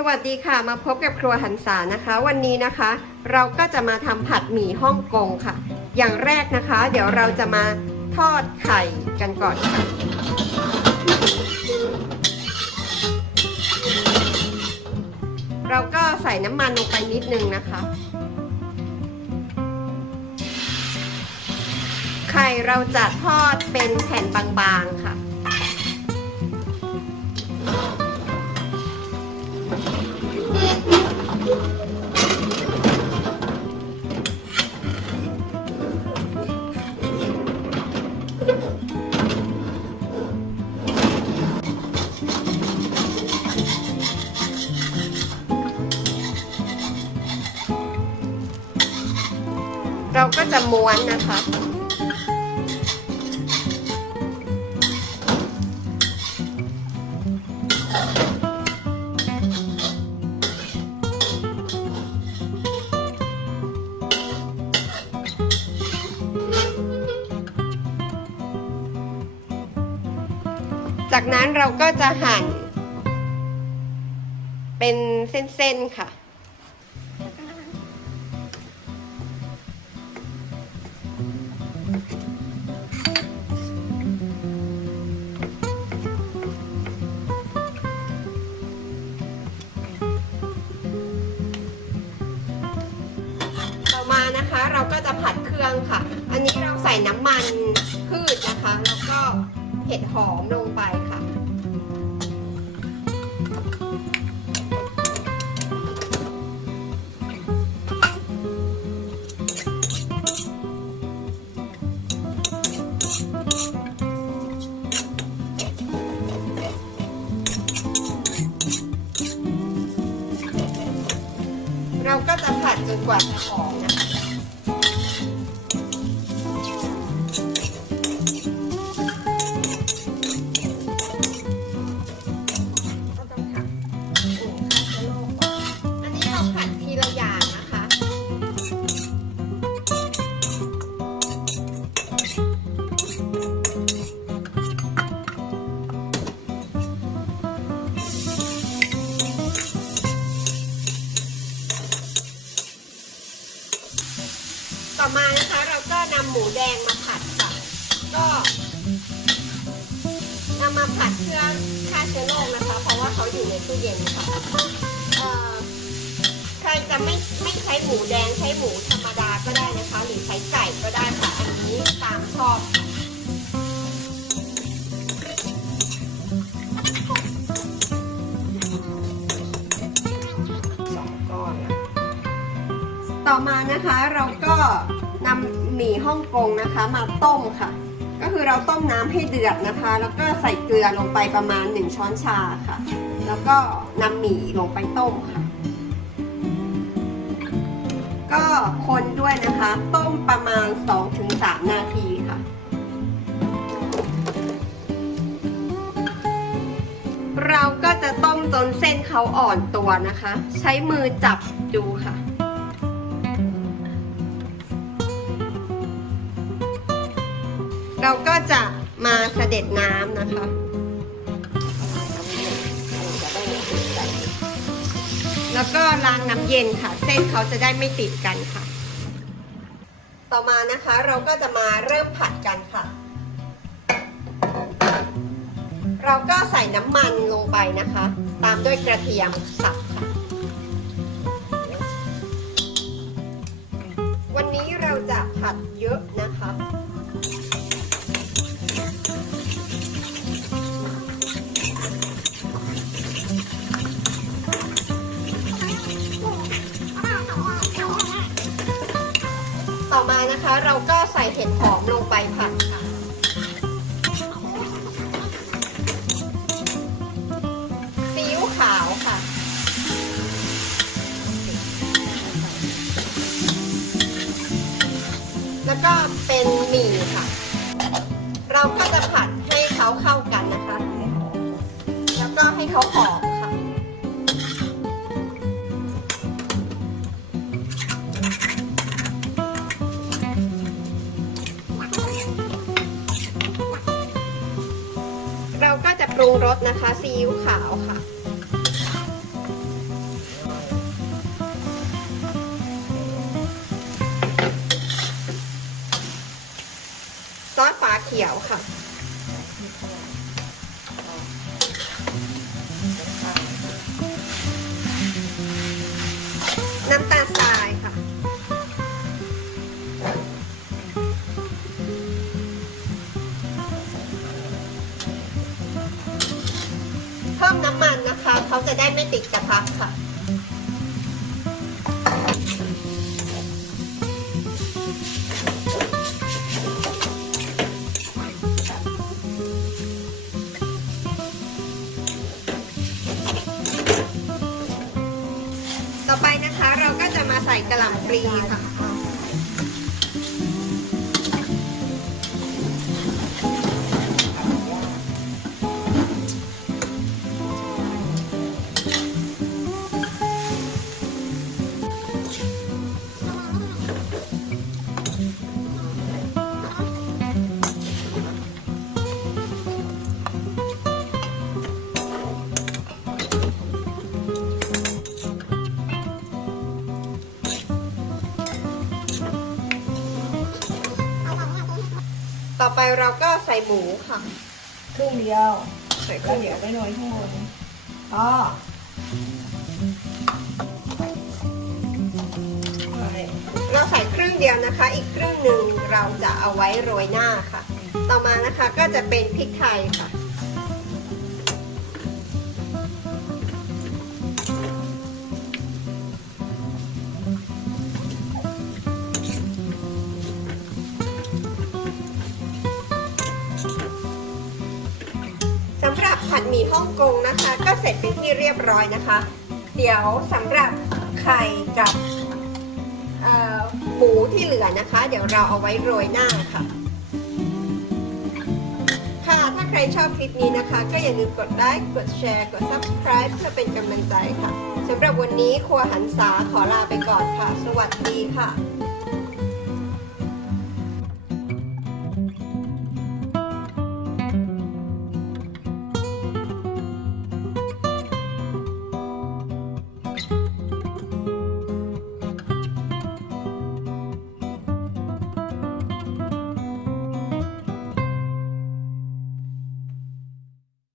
สวัสดีค่ะมาพบกับครัวหันษานะคะ วันนี้นะคะ เราก็จะมาทำผัดหมี่ฮ่องกงค่ะ อย่างแรกนะคะ เดี๋ยวเราจะมาทอดไข่กันก่อนค่ะเราก็ใส่น้ำมันลงไปนิดนึงนะคะ ไข่เราจะทอดเป็นแผ่นบางๆค่ะ เราก็จะม้วนนะคะ จากนั้นเราก็จะหั่น เป็นเส้นๆค่ะ เราก็จะผัดเครื่องค่ะ อันนี้เราใส่น้ำมันพืชนะคะ แล้วก็เห็ดหอมลงไปค่ะ เราก็จะผัดจนกว่าจะหอมนะำมาผัดเพื่อฆ่าเชื้อโรคนะคะ เพราะว่าเขาอยู่ในตู้เย็นค่ะเอ่อใครจะไม่ไม่ใช้หมูแดงใช้หมูธรรมดาก็ได้นะคะ หรือใช้ไก่ก็ได้ค่ะอันนี้ตามชอบสองก้อนต่อมานะคะเราก็นำหมี่ฮ่องกงนะคะ มาต้มค่ะ ก็คือเราต้มน้ำให้เดือดนะคะ แล้วก็ใส่เกลือลงไปประมาณ 1 ช้อนชาค่ะ แล้วก็นำหมี่ลงไปต้มค่ะ ก็คนด้วยนะคะ ต้มประมาณ 2-3 นาทีค่ะ เราก็จะต้มจนเส้นเขาอ่อนตัวนะคะ ใช้มือจับดูค่ะ เราก็จะมาเสด็จน้ำนะคะ แล้วก็ล้างน้ำเย็นค่ะ เส้นเขาจะได้ไม่ติดกันค่ะ ต่อมานะคะเราก็จะมาเริ่มผัดกันค่ะ เราก็ใส่น้ำมันลงไปนะคะ ตามด้วยกระเทียมสับค่ะวันนี้เราจะผัดเยอะนะคะ ต่อมานะคะเราก็ใส่เห็ดหอมลงไปผัดค่ะ ซีอิ๊วขาวค่ะ แล้วก็เป็นหมี่ค่ะ เราก็จะผัด สนะคะซีอิ๊วขาวค่ะซอสฟ้าเขียวค่ะ ได้ไม่ติดกระทะค่ะ ต่อไปนะคะเราก็จะมาใส่กระหล่ำปลีค่ะ ต่อไปเราก็ใส่หมูค่ะ ครึ่งเดียวใส่เคแล้รื่วองเดี๋ยวไปโรยข้างบนอ๋อใช่เราใส่ครึ่งเดียวนะคะ อีกครึ่งหนึ่งเราจะเอาไว้โรยหน้าค่ะ ต่อมานะคะก็จะเป็นพริกไทยค่ะ ผัดหมี่ฮ่องกงนะคะ ก็เสร็จเป็นที่เรียบร้อยนะคะ เดี๋ยวสำหรับไข่กับหมูที่เหลือนะคะ เดี๋ยวเราเอาไว้โรยหน้าค่ะ ค่ะถ้าใครชอบคลิปนี้นะคะ ก็อย่าลืมกดไลค์กดแชร์ กด subscribe เพื่อเป็นกำลังใจค่ะสำหรับวันนี้ครัวหันษาขอลาไปก่อนค่ะ สวัสดีค่ะ